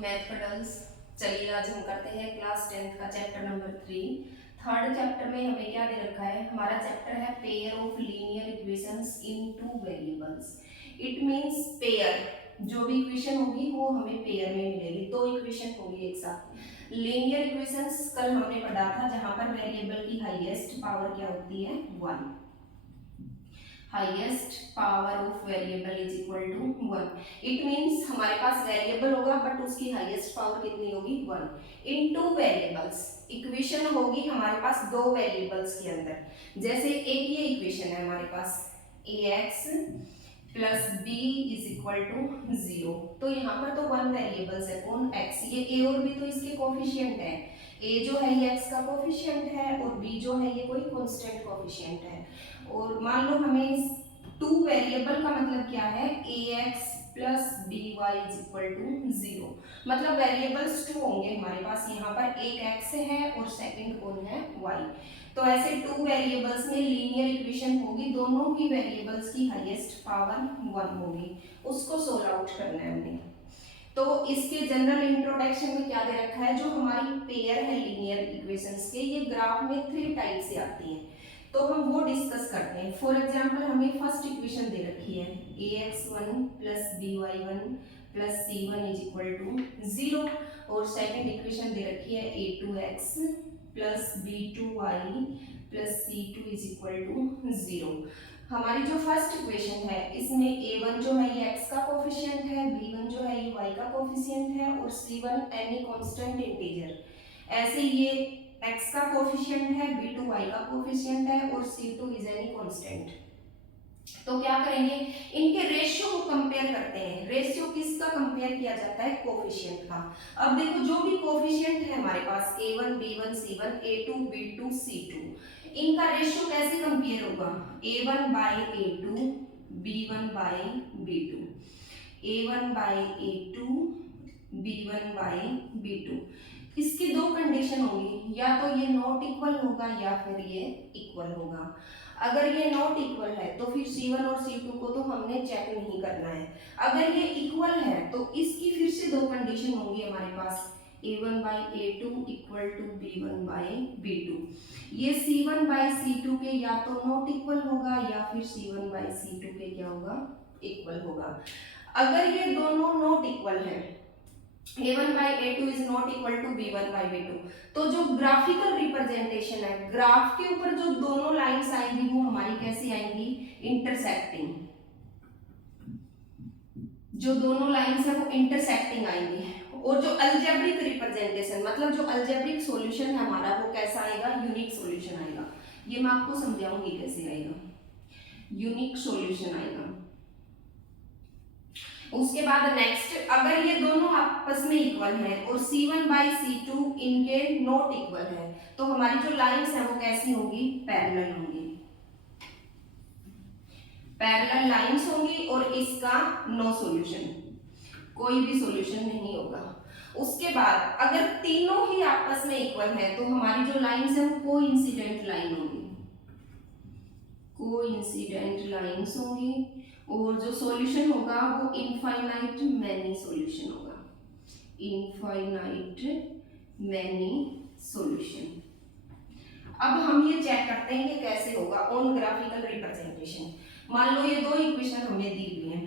Mathematics. चलिए आज हम करते हैं क्लास 10th का चैप्टर नंबर 3। थर्ड चैप्टर में हमें क्या दे रखा है, हमारा चैप्टर है pair of linear equations in two variables. It means pair, जो भी इक्वेशन होगी वो हमें पेयर में मिलेगी, दो इक्वेशन होगी एक साथ। लीनियर इक्वेशंस कल हमने पढ़ा था, जहां पर वेरिएबल की हाईएस्ट पावर क्या होती है, 1। Highest power of variable is equal to 1। It means हमारे पास वेरिएबल होगा बट उसकी हाईएस्ट पावर कितनी होगी, 1 इन टू वेरिएबल्स। इक्वेशन होगी हमारे पास दो वेरिएबल्स के अंदर। जैसे एक ये इक्वेशन है हमारे पास ax plus b is equal to 0। तो यहाँ पर तो वन वेरिएबल्स है, कौन, x। ये a और b तो इसके कोफिशिएंट है, a जो है ये x का कोफिशिएंट है और b जो है ये कोई कांस्टेंट कोफिशिएंट है। और मान लो हमें टू वेरिएबल का मतलब क्या है, ax plus by is equal to 0। मतलब वेरिएबल्स टू होंगे हमारे पास, यहाँ पर एक x है और सेकंड कौन है, y। तो ऐसे टू वेरिएबल्स में लीनियर इक्वेशन होगी, दोनों ही वेरिएबल्स की हाईएस्ट पावर 1 होगी, उसको सोल्व आउट करना है हमने। तो इसके जनरल इंट्रोडक्शन में क्या दे रखा है, जो हमारी पेयर है लीनियर इक्वेशंस के, ये ग्राफ में 3 टाइप से आती हैं, तो हम वो डिस्कस करते हैं। फॉर एग्जांपल हमें फर्स्ट इक्वेशन दे रखी है ax1 plus by1 plus c1 is equal to 0 और सेकंड इक्वेशन दे रखी है a2x plus b2y plus c2 is equal to 0। हमारी जो फर्स्ट इक्वेशन है इसमें a1 जो है ये x का कोफिशिएंट है, b1 जो है ये y का कोफिशिएंट है और c1 एनी कांस्टेंट इंटीजर। ऐसे ये x का कोफिशिएंट है, b2 y का कोफिशिएंट है और c2 इज एनी कांस्टेंट। तो क्या करेंगे, इनके रेशियो को कंपेयर करते हैं। रेशियो किसका कंपेयर किया जाता है, कोफिशिएंट का। अब देखो जो भी कोफिशिएंट है हमारे पास a1 b1 c1 a2 b2 c2, इनका रेशियो कैसे कंपेयर होगा, a1 by a2 b1 by b2, a1 by a2 b1 by b2। इसकी दो कंडीशन होगी, या तो ये नॉट इक्वल होगा या फिर ये इक्वल होगा। अगर ये नॉट इक्वल है तो फिर c1 और c2 को तो हमने चेक नहीं करना है। अगर ये इक्वल है तो इसकी फिर से दो कंडीशन होंगी हमारे पास, a1 by a2 equal to b1 by b2। ये c1 by c2 के या तो नॉट इक्वल होगा या फिर c1 by c2 के क्या होगा, इक्वल होगा। अगर ये दोनों नॉट इक्वल है, a1 by a2 is not equal to b1 by b2, तो जो ग्राफिकल रिप्रेजेंटेशन है, ग्राफ के ऊपर जो दोनों लाइंस आएंगी वो हमारी कैसी आएंगी, इंटरसेक्टिंग। जो दोनों लाइंस है वो इंटरसेक्टिंग आएंगी। और जो अलजेब्रिक रिप्रेजेंटेशन, मतलब जो अलजेब्रिक सॉल्यूशन है हमारा, वो कैसा आएगा, यूनिक सॉल्यूशन आएगा। ये मैं आपको समझाऊंगी कैसे आएगा, यूनिक सॉल्यूशन आएगा। उसके बाद नेक्स्ट, अगर ये दोनों आपस में इक्वल है और c1 by c2 इनके नॉट इक्वल है, तो हमारी जो लाइंस है वो कैसी होंगी, पैरेलल होंगी, पैरेलल लाइंस होंगी और इसका नो सॉल्यूशन, कोई भी सॉल्यूशन नहीं होगा। उसके बाद अगर तीनों ही आपस में इक्वल है तो हमारी जो लाइंस है वो कोइंसिडेंट लाइन होगी, कोइंसिडेंट लाइंस होंगी। और जो सॉल्यूशन होगा वो इनफाइनाइट मैनी सॉल्यूशन होगा, इनफाइनाइट मैनी सॉल्यूशन। अब हम ये चेक करते हैं कि कैसे होगा ऑन ग्राफिकल रिप्रेजेंटेशन। मान लो ये दो इक्वेशन हमें दी हुई है,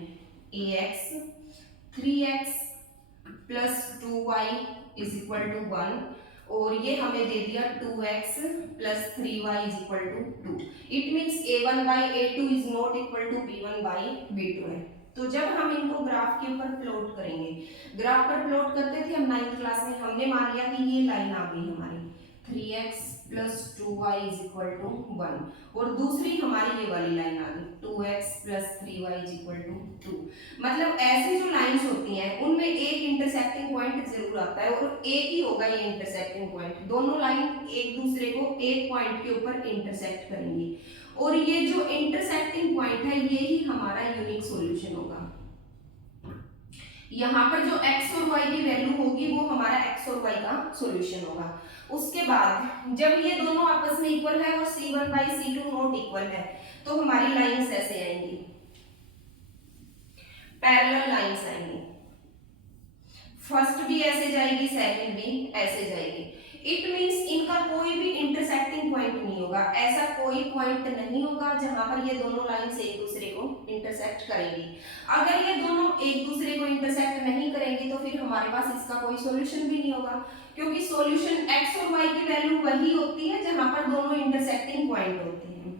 ax 3x plus 2y is equal to 1 और ये हमें दे दिया 2x plus 3y is equal to 2। It means a1 by a2 is not equal to b1 by b2 है। तो जब हम इनको ग्राफ के ऊपर प्लॉट करेंगे, ग्राफ पर प्लॉट करते थे हम 9th क्लास में, हमने मान लिया कि ये लाइन आ गई हमारी 3x plus 2y is equal to 1 और दूसरी हमारी ये वाली लाइन आ गई 2x plus 3y is equal to 2। मतलब ऐसी जो लाइंस होती हैं उनमें एक इंटरसेक्टिंग पॉइंट जरूर आता है और एक ही होगा ये इंटरसेक्टिंग पॉइंट। दोनों लाइन एक दूसरे को एक पॉइंट के ऊपर इंटरसेक्ट करेंगी और ये जो इंटरसेक्टिंग पॉइंट है ये ही हमारा यूनिक सॉल्यूशन होगा। यहाँ पर जो x और y की वैल्यू होगी वो हमारा x और y का सॉल्यूशन होगा। उसके बाद जब ये दोनों आपस में इक्वल है और c1 by c2 not equal है तो हमारी लाइंस ऐसे आएंगी, पैरेलल लाइंस आएंगी। फर्स्ट भी ऐसे जाएगी, सेकंड भी ऐसे जाएगी। इट मींस इनका कोई भी इंटरसेक्टिंग पॉइंट नहीं होगा, ऐसा कोई पॉइंट नहीं होगा जहां पर ये दोनों लाइंस एक दूसरे को इंटरसेक्ट करेंगी। अगर ये दोनों एक दूसरे को इंटरसेक्ट नहीं करेंगी तो फिर हमारे पास इसका कोई सॉल्यूशन भी नहीं होगा, क्योंकि सॉल्यूशन x और y की वैल्यू वही होती है जहां पर दोनों इंटरसेक्टिंग पॉइंट होते हैं।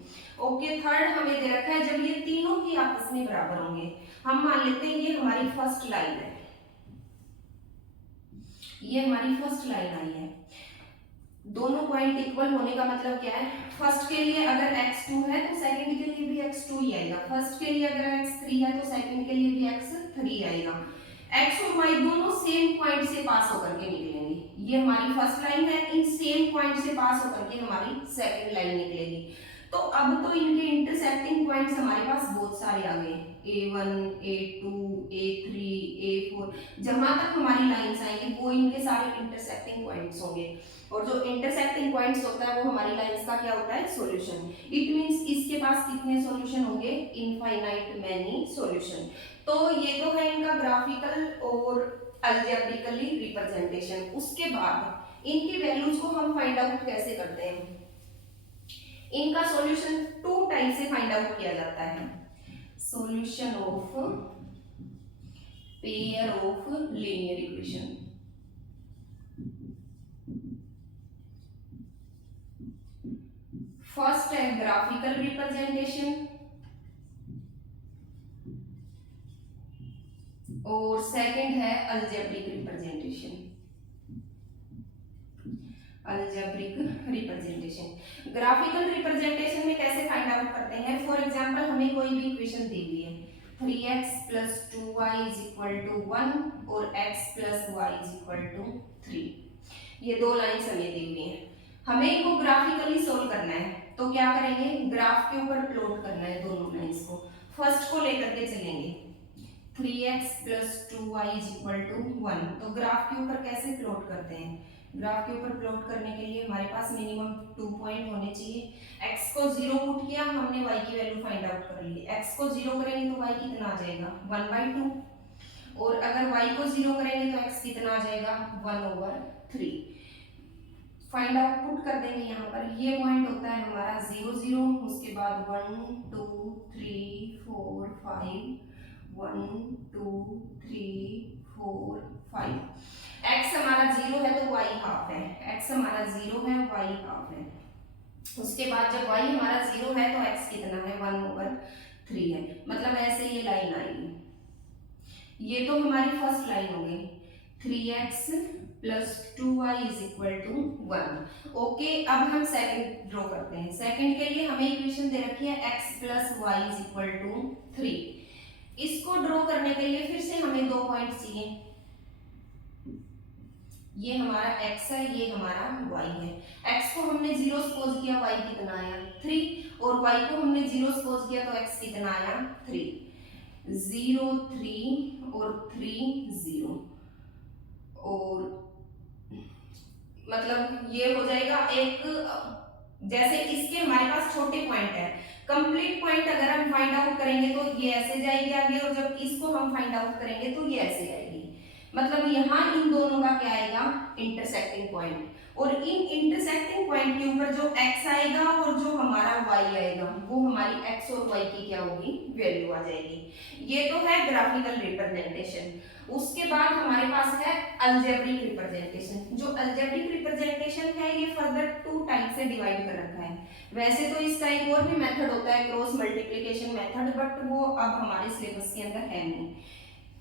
ओके, थर्ड हमें दे रखा है जब ये तीनों ही आपस में बराबर होंगे। हम मान लेते हैं ये हमारी फर्स्ट लाइन है, ये हमारी फर्स्ट लाइन आई है। दोनों पॉइंट इक्वल होने का मतलब क्या है, फर्स्ट के लिए अगर x2 है तो सेकंड के लिए भी x2 ही आएगा, फर्स्ट के लिए अगर x3 है तो सेकंड के लिए भी x3 आएगा। x और y दोनों सेम पॉइंट से पास होकर के निकलेंगे। ये हमारी फर्स्ट लाइन है, इन सेम पॉइंट से पास होकर के हमारी सेकंड लाइन निकलेगी। तो अब तो इनके इंटरसेक्टिंग पॉइंट्स हमारे पास बहुत सारे आ गए, A1, A2, A3, A4, जहां तक हमारी लाइंस आएंगी वो इनके सारे इंटरसेक्टिंग पॉइंट्स होंगे। और जो इंटरसेक्टिंग पॉइंट्स होता है वो हमारी लाइंस का क्या होता है, सॉल्यूशन। इट मींस इसके पास कितने सॉल्यूशन होंगे, इनफाइनाइट मैनी सॉल्यूशन। तो ये तो है इनका ग्राफिकल और अलजेब्रिकली रिप्रेजेंटेशन। उसके बाद इनकी वैल्यूज को हम फाइंड आउट कैसे करते हैं, इनका सॉल्यूशन टू टाइप से फाइंड आउट किया जाता है। Solution of pair of linear equation. First है ग्राफिकल रिप्रेजेंटेशन और सेकंड है algebraic representation. Algebraic representation, graphical representation में कैसे फाइंड आउट करते हैं। फॉर एग्जांपल हमें कोई भी इक्वेशन दी हुई है 3x + 2y = 1 और x + y = 3, ये दो लाइंस हमें दी हुई हैं। हमें इनको ग्राफिकली सोल्व करना है तो क्या करेंगे, ग्राफ के ऊपर प्लॉट करना है दोनों लाइंस को। फर्स्ट को लेकर के चलेंगे 3x + 2y = 1, तो ग्राफ के ऊपर कैसे प्लॉट करते हैं, ग्राफ के ऊपर प्लॉट करने के लिए हमारे पास मिनिमम 2 पॉइंट होने चाहिए। x को 0 पुट किया हमने, y की वैल्यू फाइंड आउट कर ली। x को 0 करेंगे तो y कितना आ जाएगा, 1/2, और अगर y को 0 करेंगे तो x कितना आ जाएगा, 1/3। फाइंड आउट पुट कर देंगे यहाँ पर। ये पॉइंट होता है हमारा 0 0, उसके बाद 1 2 3 4 5, 1 2 3 4 5। x हमारा 0 है तो y हाफ है, x हमारा 0 है, y हाफ है। उसके बाद जब y हमारा 0 है तो x कितना है, 1/3 है। मतलब ऐसे ये लाइन आएगी। ये तो हमारी फर्स्ट लाइन हो गई, 3x + 2y = 1। ओके, अब हम सेकंड ड्रॉ करते हैं। सेकंड के लिए हमें इक्वेशन दे रखी है x + y = 3। इसको ड्रॉ करने के लिए फिर से हमें दो पॉइंट चाहिए। ये हमारा x है, ये हमारा y है। x को हमने 0 सपोज किया, y कितना आया, 3, और y को हमने 0 सपोज किया तो x कितना आया, 3। 0 3 और 3 0, और मतलब ये हो जाएगा एक, जैसे इसके हमारे पास छोटे पॉइंट है, कंप्लीट पॉइंट अगर हम फाइंड आउट करेंगे तो ये ऐसे जाएगी आगे, और जब इसको हम फाइंड आउट करेंगे तो ये ऐसे आएगी। मतलब यहाँ इन दोनों का क्या आएगा, इंटरसेक्टिंग पॉइंट, और इन इंटरसेक्टिंग पॉइंट के ऊपर जो x आएगा और जो हमारा y आएगा वो हमारी x और y की क्या होगी, वैल्यू आ जाएगी। ये तो है ग्राफिकल रिप्रेजेंटेशन। उसके बाद हमारे पास है अलजेब्रिक रिप्रेजेंटेशन। जो अलजेब्रिक रिप्रेजेंटेशन है ये फर्दर टू टाइप से डिवाइड कर रखा है। वैसे तो इसका एक और भी मेथड होता है, क्रॉस मल्टीप्लिकेशन मेथड, बट वो अब हमारे सिलेबस के अंदर है नहीं।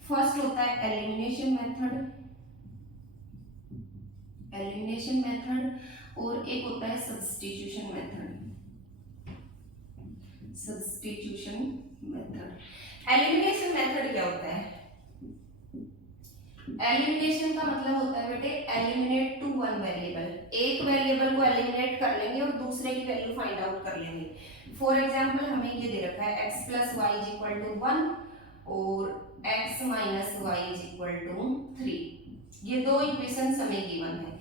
फर्स्ट होता है एलिमिनेशन मेथड, एलिमिनेशन मेथड, और एक होता है substitution method. Substitution method. Elimination method क्या होता है, एलिमिनेशन का मतलब होता है बेटे एलिमिनेट टू वन वेरिएबल। एक वेरिएबल को एलिमिनेट कर लेंगे और दूसरे की वैल्यू फाइंड आउट कर लेंगे। फॉर एग्जांपल हमें ये दे रखा है x + y = 1 और x - y = 3। ये दो इक्वेशंस हमें गिवन है।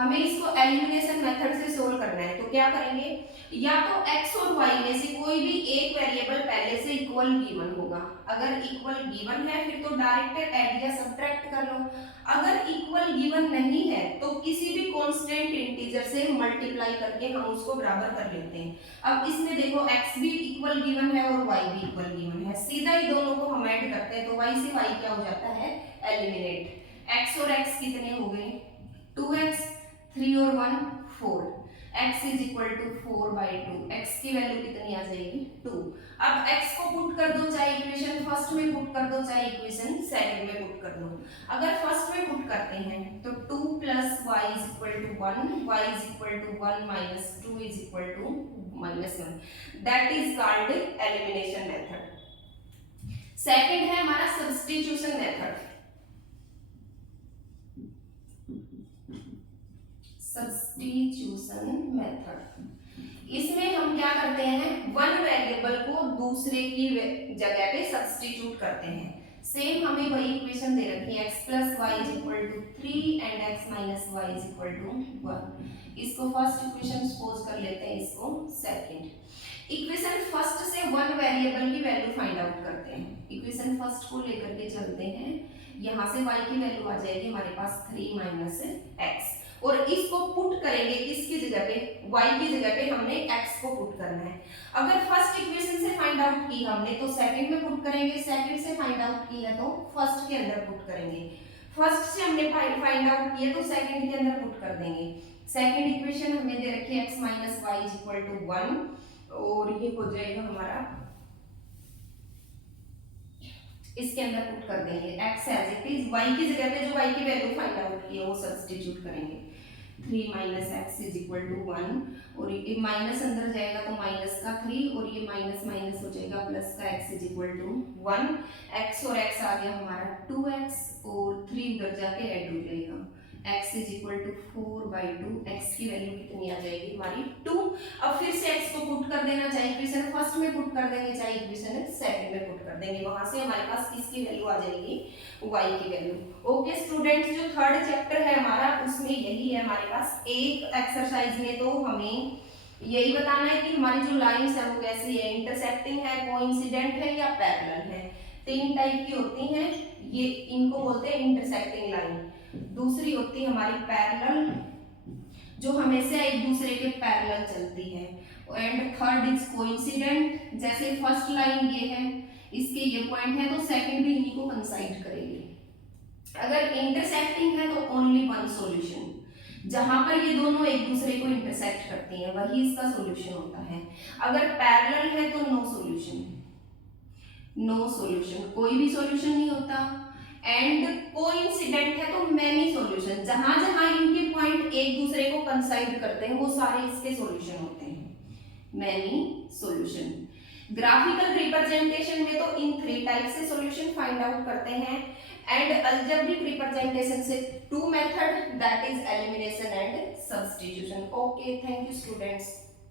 हमें इसको एलिमिनेशन मेथड से सोल्व करना है, तो क्या करेंगे, या तो x और y में से कोई भी एक वेरिएबल पहले से इक्वल गिवन होगा। अगर इक्वल गिवन है फिर तो डायरेक्ट ऐड या सब्ट्रैक्ट कर लो। अगर इक्वल गिवन नहीं है तो किसी भी कांस्टेंट इंटीजर से मल्टीप्लाई करके हम उसको बराबर कर लेते हैं। अब इसमें देखो x भी इक्वल गिवन है और y भी इक्वल गिवन है, सीधा ही दोनों को हम ऐड करते हैं तो y से y क्या हो जाता है, एलिमिनेट। x और x कितने हो गए, 2x, 3 और 1 4, x is equal to 4/2, x की वैल्यू कितनी आ जाएगी 2। अब x को पुट कर दो, चाहे इक्वेशन फर्स्ट में पुट कर दो चाहे इक्वेशन सेकंड में पुट कर दो। अगर फर्स्ट में पुट करते हैं तो 2 + y is equal to 1, y is equal to 1 - 2 is equal to -1, that is called elimination method. Second है हमारा सब्स्टिट्यूशन मेथड। सब्स्टिट्यूशन मेथड, इसमें हम क्या करते हैं, वन वेरिएबल को दूसरे की जगह पे सब्स्टिट्यूट करते हैं। सेम हमें वही इक्वेशन दे रखी है, x + y = 3 and x - y = 1। इसको फर्स्ट इक्वेशन सपोज कर लेते हैं, इसको सेकंड। इक्वेशन फर्स्ट से वन वेरिएबल की वैल्यू फाइंड आउट करते हैं। इक्वेशन फर्स्ट को लेकर के चलते हैं, यहाँ से y की वैल्यू आ जाएगी हमारे पास 3 - x, और इसको पुट करेंगे किसकी जगह पे, y की जगह पे हमने x को पुट करना है। अगर फर्स्ट इक्वेशन से फाइंड आउट की हमने तो सेकंड में पुट करेंगे, सेकंड से फाइंड आउट की है तो फर्स्ट के अंदर पुट करेंगे, फर्स्ट से हमने फाइंड आउट किया तो सेकंड के अंदर पुट कर देंगे। सेकंड इक्वेशन हमें दे रखी है x - y = 1, और ये हो जाएगा हमारा, इसके अंदर पुट कर देंगे x as it is, y की जगह पे जो y की वैल्यू फाइंड आउट की है वो सब्स्टिट्यूट करेंगे। 3 - x = 1, और ये माइनस अंदर जाएगा तो माइनस का 3, और ये माइनस माइनस हो जाएगा प्लस का x = 1। x और x आ गया हमारा 2x, और 3 उधर जाके ऐड हो जाएगा, x = 4/2, x की वैल्यू कितनी आ जाएगी हमारी 2। अब फिर से x को पुट कर देना, चाहे इक्वेशन फर्स्ट में पुट कर देंगे चाहे इक्वेशन सेकंड में पुट कर देंगे, वहां से हमारे पास किसकी वैल्यू आ जाएगी, y की वैल्यू। ओके स्टूडेंट्स, जो थर्ड चैप्टर है हमारा उसमें यही है हमारे पास। एक एक्सरसाइज में तो हमें यही बताना है कि हमारी जो लाइंस है वो कैसी है, इंटरसेक्टिंग है, कोइंसिडेंट है या पैरेलल है। 3 टाइप की होती हैं, ये इनको बोलते हैं इंटरसेक्टिंग लाइन। दूसरी होती है हमारी पैरेलल, जो हमेशा एक दूसरे के पैरेलल चलती है, एंड थर्ड इज कोइंसिडेंट, जैसे फर्स्ट लाइन ये है, इसके ये पॉइंट है तो सेकंड भी इन्हीं को कंसाइड करेगी। अगर इंटरसेक्टिंग है तो ओनली वन सॉल्यूशन, जहां पर ये दोनों एक दूसरे को इंटरसेक्ट करती हैं वही इसका सॉल्यूशन होता है। अगर पैरेलल है तो नो सॉल्यूशन, नो सॉल्यूशन, कोई भी सॉल्यूशन नहीं होता। एंड कोइंसिडेंट है तो मैनी सॉल्यूशन, जहां जहां इनके पॉइंट एक दूसरे को कंसाइड करते हैं वो सारे इसके सॉल्यूशन होते हैं, मैनी सॉल्यूशन। ग्राफिकल रिप्रेजेंटेशन में तो इन 3 टाइप से सॉल्यूशन फाइंड आउट करते हैं, एंड अलजेब्रिक रिप्रेजेंटेशन से 2 method, that is elimination and substitution. Okay, thank you students.